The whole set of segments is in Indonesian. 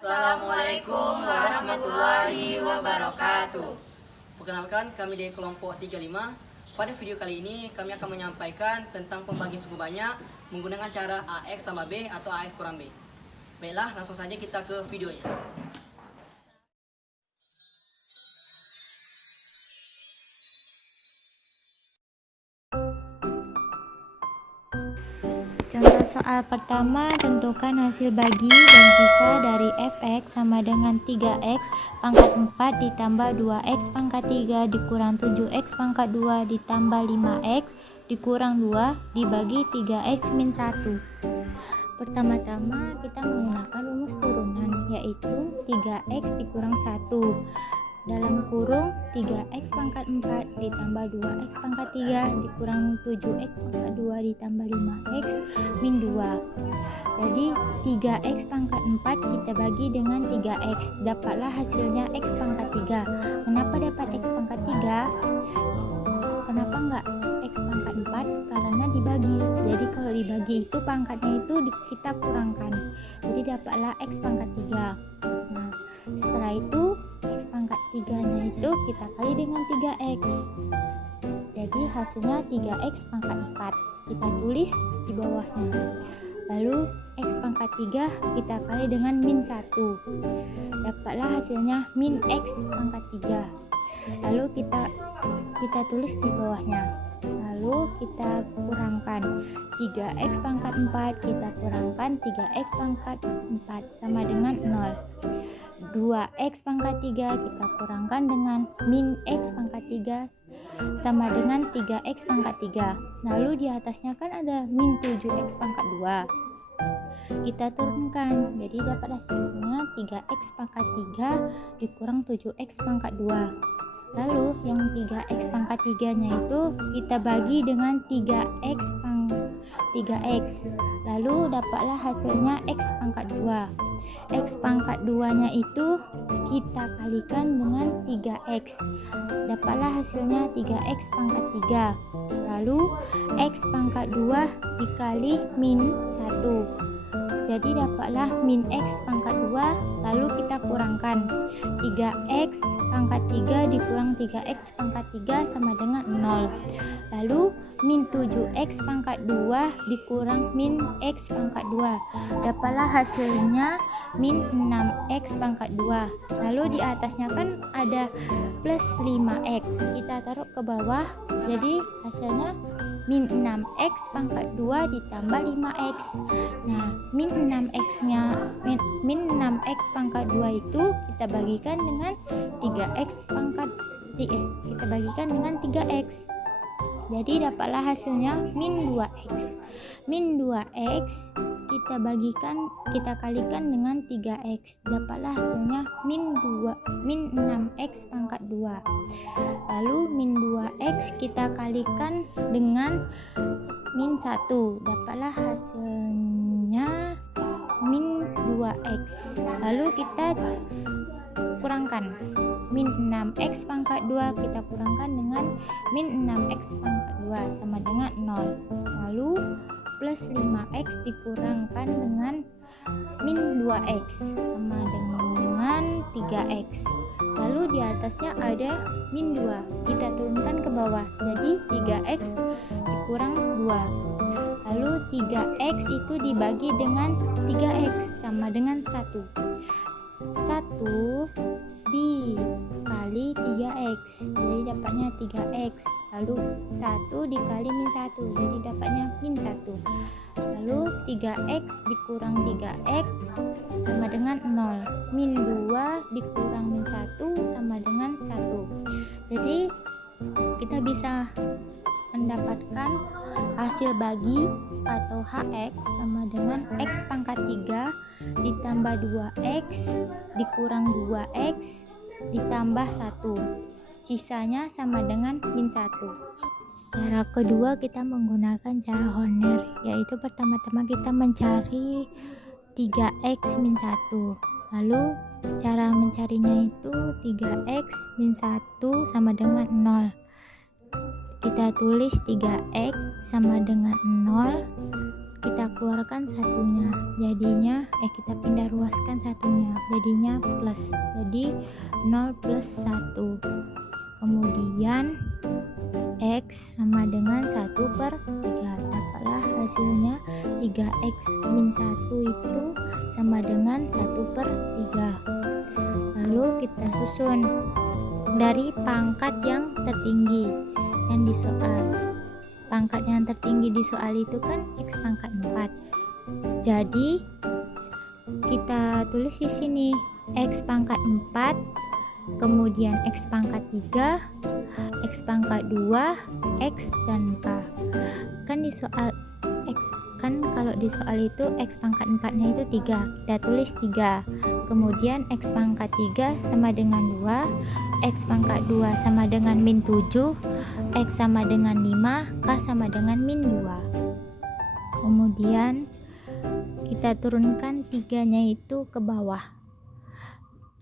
Assalamualaikum warahmatullahi wabarakatuh. Perkenalkan, kami dari kelompok 35. Pada video kali ini kami akan menyampaikan tentang pembagian suku banyak menggunakan cara AX tambah B atau AX kurang B. Baiklah, langsung saja kita ke videonya. Contoh soal pertama, tentukan hasil bagi dan sisa dari fx sama dengan 3x pangkat 4 ditambah 2x pangkat 3 dikurang 7x pangkat 2 ditambah 5x dikurang 2 dibagi 3x min 1. Pertama-tama kita menggunakan rumus turunan, yaitu 3x dikurang 1 dalam kurung 3x pangkat 4 ditambah 2x pangkat 3 dikurang 7x pangkat 2 ditambah 5x min 2. Jadi 3x pangkat 4 kita bagi dengan 3x, dapatlah hasilnya x pangkat 3. Kenapa dapat x pangkat 3? Kenapa enggak x pangkat 4? Karena dibagi. Jadi kalau dibagi itu pangkatnya itu kita kurangkan, jadi dapatlah x pangkat 3. Nah, setelah itu x pangkat 3 nya itu kita kali dengan 3x, jadi hasilnya 3x pangkat 4 kita tulis di bawahnya. Lalu x pangkat 3 kita kali dengan min 1, dapatlah hasilnya min x pangkat 3. Lalu kita tulis di bawahnya. Lalu kita kurangkan 3x pangkat 4 kita kurangkan 3x pangkat 4 sama dengan 0. 2x pangkat 3 kita kurangkan dengan min x pangkat 3 sama dengan 3x pangkat 3. Lalu di atasnya kan ada min 7x pangkat 2, kita turunkan, jadi dapat hasilnya 3x pangkat 3 dikurang 7x pangkat 2. Lalu yang 3x pangkat 3 nya itu kita bagi dengan 3x, lalu dapatlah hasilnya x pangkat 2. X pangkat 2 nya itu kita kalikan dengan 3x, dapatlah hasilnya 3x pangkat 3. Lalu x pangkat 2 dikali min 1, jadi dapatlah min x pangkat 2. Lalu kita kurangkan 3x pangkat 3 dikurang 3x pangkat 3 sama dengan 0. Lalu min 7x pangkat 2 dikurang min x pangkat 2, dapatlah hasilnya min 6x pangkat 2. Lalu di atasnya kan ada plus 5x, kita taruh ke bawah, jadi hasilnya min 6x pangkat 2 ditambah 5x. Nah, min 6x nya min 6x pangkat 2 itu kita bagikan dengan 3x pangkat kita bagikan dengan 3x, jadi dapatlah hasilnya min 2x. Min 2x kita kalikan dengan 3x, dapatlah hasilnya min 6x pangkat 2. Lalu min 2x kita kalikan dengan min 1, dapatlah hasilnya min 2x. Lalu kita kurangkan min 6x pangkat 2 kita kurangkan dengan min 6x pangkat 2 sama dengan 0. Lalu plus 5x dikurangkan dengan min 2x sama dengan 3x. Lalu di atasnya ada min 2, kita turunkan ke bawah, jadi 3x dikurang 2. Lalu 3x itu dibagi dengan 3x sama dengan 1 dikali 3x, jadi dapatnya 3x. Lalu 1 dikali min 1, jadi dapatnya min 1. Lalu 3x dikurang 3x sama dengan 0. Min 2 dikurang min 1 sama dengan 1. Jadi kita bisa mendapatkan hasil bagi atau HX sama dengan X pangkat 3 ditambah 2X dikurang 2X ditambah 1, sisanya sama dengan min 1. Cara kedua kita menggunakan cara Horner, yaitu pertama-tama kita mencari 3x min 1. Lalu cara mencarinya itu 3x min 1 sama dengan 0. Kita tulis 3x sama dengan 0 kita keluarkan satunya, jadinya kita pindah ruaskan satunya, jadinya plus, jadi 0 plus 1. Kemudian X sama dengan 1/3, dapatlah hasilnya 3X min 1 itu sama dengan 1/3. Lalu kita susun dari pangkat yang tertinggi yang di soal. Pangkat yang tertinggi di soal itu kan X pangkat 4. Jadi kita tulis di sini X pangkat 4, kemudian X pangkat 3, X pangkat 2, X dan K. Kan di soal X, kan kalau di soal itu X pangkat 4 nya itu 3, kita tulis 3. Kemudian X pangkat 3 sama dengan 2, X pangkat 2 sama dengan min 7, X sama dengan 5, K sama dengan min 2. Kemudian kita turunkan 3-nya itu ke bawah.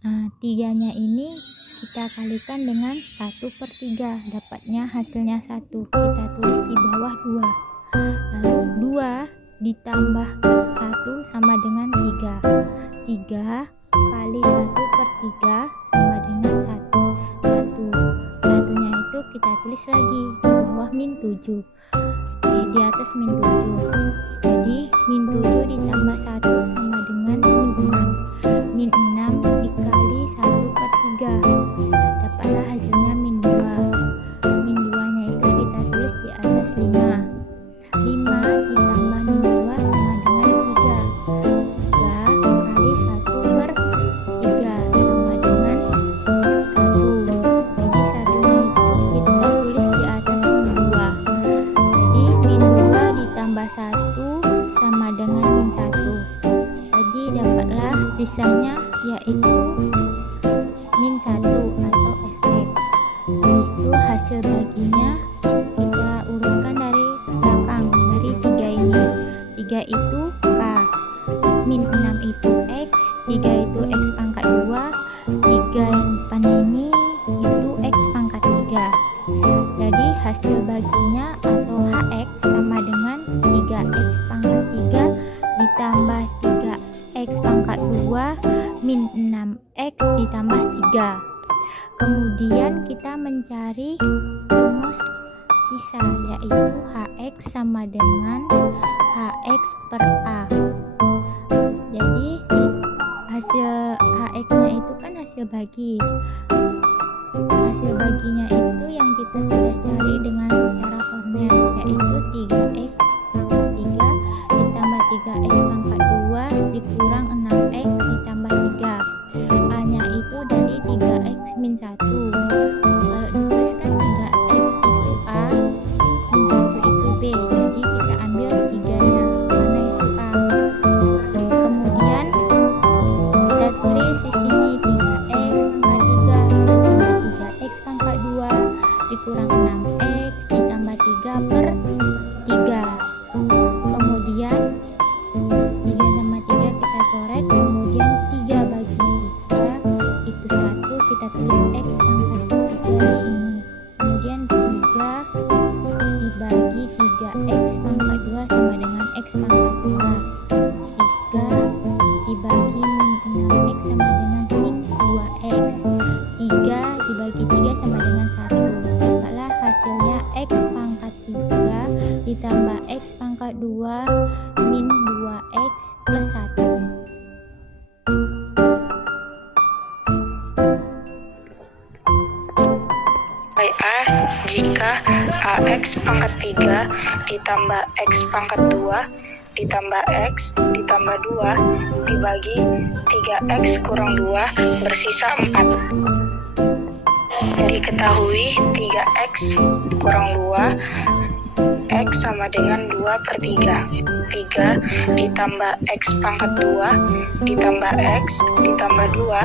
Nah, 3-nya ini kita kalikan dengan 1/3, dapatnya hasilnya 1. Kita tulis di bawah 2. Lalu 2 ditambah 1 sama dengan 3. 3 kali 1/3 sama dengan 1. 1-nya itu kita tulis lagi di bawah min 7. Di atas min 7. Jadi min 7 ditambah 1 sama dengan min 6. Min 6 dikali 1/3, dapatlah hasilnya min 2. Min 2-nya itu kita tulis di atas 5. 5 ditambah min 2 sama dengan 3. 3 kali 1/3 sama dengan 1. Jadi 1-nya itu kita tulis di atas min 2. Jadi min 2 ditambah 1 sama dengan min 1. Jadi dapatlah sisanya yaitu min 1 atau SX. Habis itu hasil baginya kita urutkan dari belakang, dari 3 ini. 3 itu K, min 6 itu X, 3 itu X pangkat 2, 3 yang depan ini itu X pangkat 3. Jadi hasil baginya atau HX sama dengan 3X pangkat 3 ditambah 3X pangkat 2 min 6X ditambah 3. Kemudian kita mencari rumus sisa, yaitu HX sama dengan HX per A. Jadi hasil HX-nya itu kan hasil bagi. Hasil baginya itu yang kita sudah cari dengan cara formel, yaitu 3X pangkat 3 ditambah 3X pangkat 2 dikurang 6X ditambah 3. A-nya itu dari 3X min 1. Kalau dituliskan 3X itu A, min 1 itu B. Jadi kita ambil 3-nya, mana itu A. Kemudian kita tulis di sini 3X pangkat 3 ditambah 3X pangkat 2 dikurang 6X ditambah 3/3. Kemudian 3 sama 3 kita coret, kemudian 3 bagi 3 itu 1, kita tulis X pangkat 3 di sini. Kemudian 3 dibagi 3X pangkat 2 sama dengan X pangkat 2. 3 dibagi min 6X sama dengan min 2X. 3 dibagi 3 sama dengan 1. Dapatlah hasilnya X pangkat 3 ditambah X pangkat 2 min 2X plus 1. A jika AX pangkat 3 ditambah X pangkat 2 ditambah X ditambah 2 dibagi 3X kurang 2 bersisa 4. Diketahui 3X kurang 2 X sama dengan 2/3. 3 ditambah X pangkat 2 ditambah X ditambah 2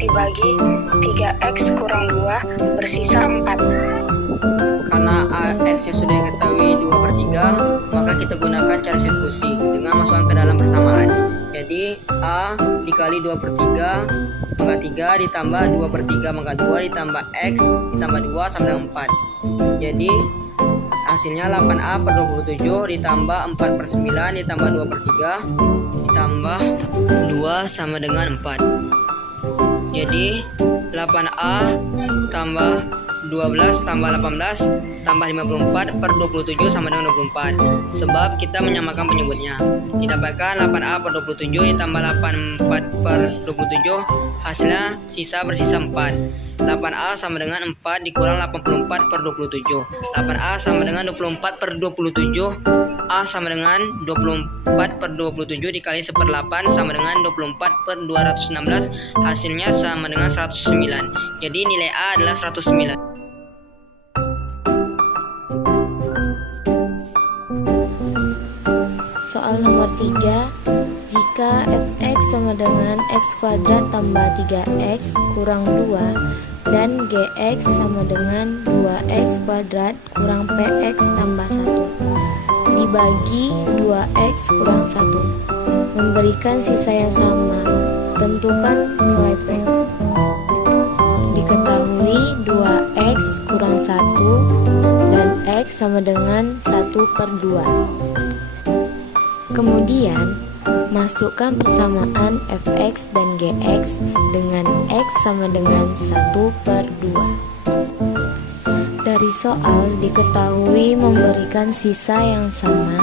dibagi 3X kurang 2 bersisa 4. Karena AX sudah diketahui 2/3, maka kita gunakan cara substitusi dengan masukkan ke dalam persamaan. Jadi A dikali 2/3 maka 3 ditambah 2/3 maka 2 ditambah X ditambah 2 sama dengan 4. Jadi Hasilnya 8A per 27 ditambah 4 per 9 ditambah 2 per 3 ditambah 2 sama dengan 4. Jadi 8A tambah 12 tambah 18 tambah 54 per 27 sama dengan 24. Sebab kita menyamakan penyebutnya. Didapatkan 8A per 27 ditambah 84 per 27, hasilnya bersisa 4. 8A sama dengan 4 dikurang 84 per 27. 8A sama dengan 24 per 27. A sama dengan 24 per 27 dikali 1/8 sama dengan 24 per 216. Hasilnya sama dengan 109. Jadi nilai A adalah 109. Soal nomor 3. Jika fx sama dengan x kuadrat tambah 3x kurang 2 dan gx sama dengan 2x kuadrat kurang px tambah 1 dibagi 2x kurang 1 memberikan sisa yang sama, tentukan nilai p. Diketahui 2x kurang 1 dan x sama dengan 1/2. Kemudian masukkan persamaan fx dan gx dengan x sama dengan 1/2. Dari soal diketahui memberikan sisa yang sama,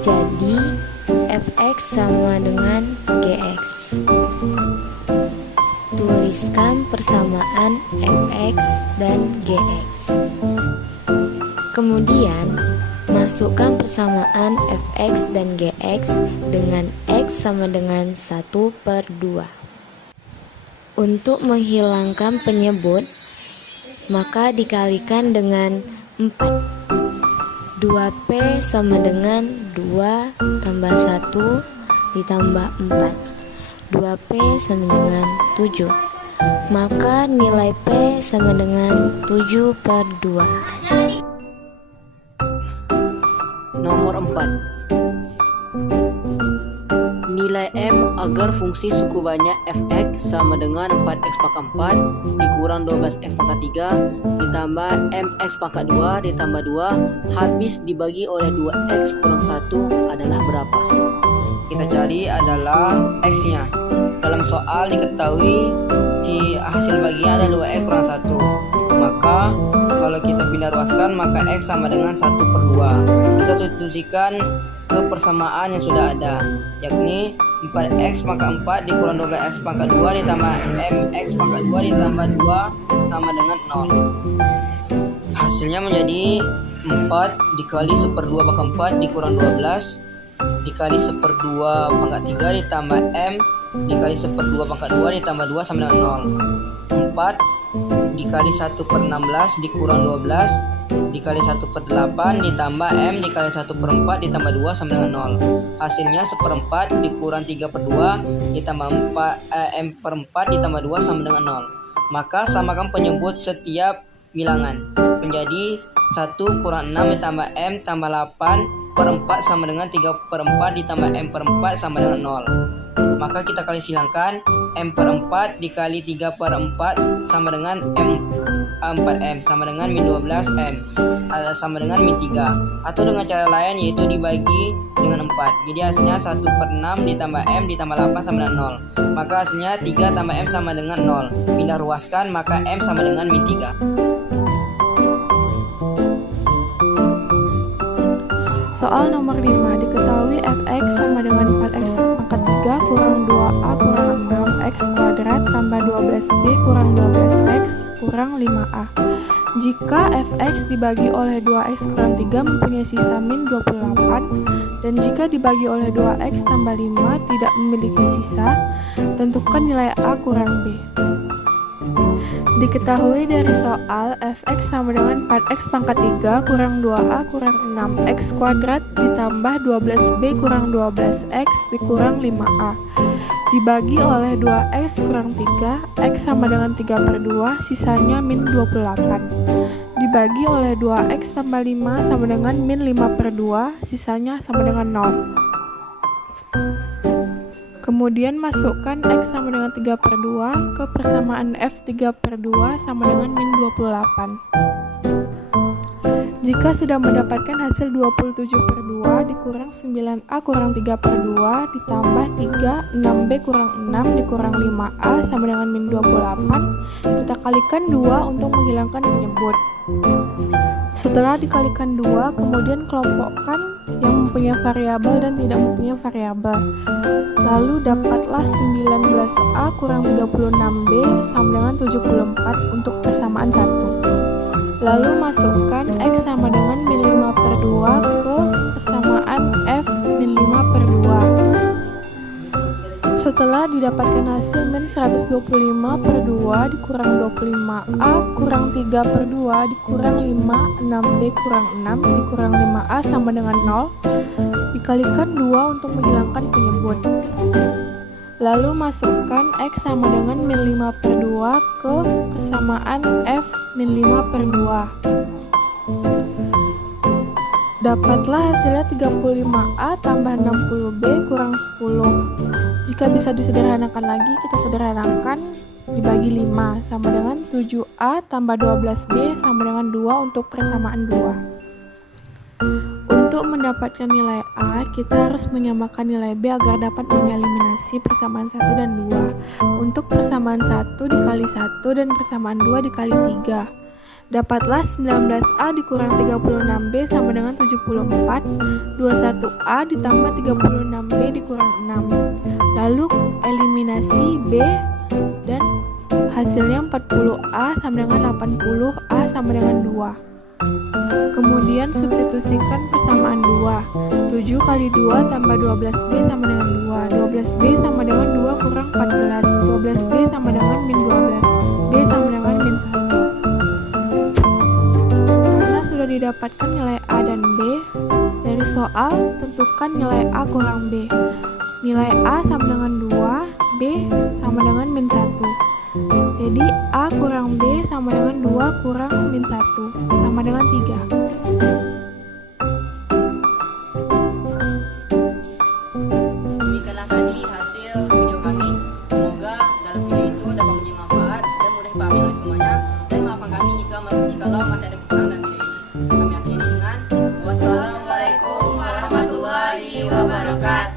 jadi fx sama dengan gx. Tuliskan persamaan fx dan gx. Kemudian masukkan persamaan fx dan gx dengan x sama dengan 1/2. Untuk menghilangkan penyebut, maka dikalikan dengan 4. 2p sama dengan 2 tambah 1 ditambah 4. 2p sama dengan 7. Maka nilai p sama dengan 7/2. Nomor 4. Nilai M agar fungsi suku banyak fx sama dengan 4x pangkat 4 dikurang 12x pangkat 3 ditambah mx pangkat 2 ditambah 2 habis dibagi oleh 2x kurang 1 adalah berapa? Kita cari adalah x-nya. Dalam soal diketahui si hasil bagian ada 2x kurang 1. Maka kalau kita pindah ruaskan maka x sama dengan 1/2. Kita substitusikan ke persamaan yang sudah ada, yakni 4x pangkat 4 dikurang 12x pangkat 2 ditambah mx pangkat 2 ditambah 2 sama dengan 0. Hasilnya menjadi 4 dikali 1/2 pangkat 4 dikurang 12 dikali 1/2 pangkat 3 ditambah m dikali 1/2 pangkat 2 ditambah 2 sama dengan 0. 4 dikali 1/16 dikurang 12 dikali 1/8 ditambah m dikali 1/4 ditambah 2 sama dengan 0. Hasilnya 1/4 dikurang 3/2 ditambah m/4 ditambah 2 sama dengan 0. Maka samakan penyebut setiap bilangan menjadi 1 kurang 6 ditambah m tambah 8/4 sama dengan 3/4 ditambah m/4 sama dengan 0. Maka kita kali silangkan m/4 dikali 3/4 sama dengan m/4m sama dengan min 12m sama dengan min 3, atau dengan cara lain yaitu dibagi dengan 4. Jadi hasilnya 1/6 ditambah m ditambah 8 sama dengan 0. Maka hasilnya 3 tambah m sama dengan 0. Pindah ruaskan maka m sama dengan min 3. Soal nomor 5. Diketahui fx sama dengan 4x pangkat 3 kurang 2a kurang 6x kuadrat tambah 12b kurang 12x kurang 5a. Jika fx dibagi oleh 2x kurang 3 mempunyai sisa min 28 dan jika dibagi oleh 2x tambah 5 tidak memiliki sisa, tentukan nilai a kurang b. Diketahui dari soal fx sama dengan 4x pangkat 3 kurang 2a kurang 6x kuadrat ditambah 12b kurang 12x dikurang 5a dibagi oleh 2x kurang 3, x sama dengan 3/2, sisanya min 28 dibagi oleh 2x tambah 5 sama dengan min 5/2, sisanya sama dengan 0. Kemudian masukkan x sama dengan 3/2 ke persamaan f 3/2 sama dengan min 28. Jika sudah mendapatkan hasil 27/2 dikurang 9A kurang 3/2 ditambah 3, 6B kurang 6 dikurang 5A sama dengan min 28, kita kalikan 2 untuk menghilangkan penyebut. Setelah dikalikan 2, kemudian kelompokkan yang mempunyai variabel dan tidak mempunyai variabel. Lalu dapatlah 19A kurang 36B sama dengan 74 untuk persamaan 1. Lalu masukkan X sama dengan min 5/2 ke persamaan F min 5/2. Setelah didapatkan hasil min 125/2 dikurang 25A kurang 3/2 dikurang 5, 6B kurang 6 dikurang 5A sama dengan 0, dikalikan 2 untuk menghilangkan penyebut. Lalu masukkan X sama dengan min 5/2 ke persamaan F min 5/2. Dapatlah hasilnya 35A tambah 60B kurang 10. Jika bisa disederhanakan lagi, kita sederhanakan dibagi 5 sama dengan 7A tambah 12B sama dengan 2 untuk persamaan 2. Untuk mendapatkan nilai A, kita harus menyamakan nilai B agar dapat mengeliminasi persamaan 1 dan 2. Untuk persamaan 1 dikali 1 dan persamaan 2 dikali 3. Dapatlah 19A dikurang 36B sama dengan 74, 21A ditambah 36B dikurang 6. Lalu eliminasi B dan hasilnya 40A sama dengan 80A sama dengan 2. Kemudian substitusikan persamaan 2. 7 kali 2 tambah 12B sama dengan 2. 12B sama dengan 2 kurang 14. 12B sama dengan min 12. B sama dengan min 1. Karena sudah didapatkan nilai A dan B, dari soal tentukan nilai A kurang B. Nilai A sama dengan 2, B sama dengan min 1. Jadi A kurang B sama dengan 2 kurang min 1 sama dengan 3. Demikianlah tadi hasil video kami. Semoga dalam video itu dapat menjadi manfaat dan mudah dipahami oleh semuanya. Dan maafkan kami jikalau masih ada kekurangan dalam video ini. Kami akhiri dengan wassalamualaikum warahmatullahi wabarakatuh.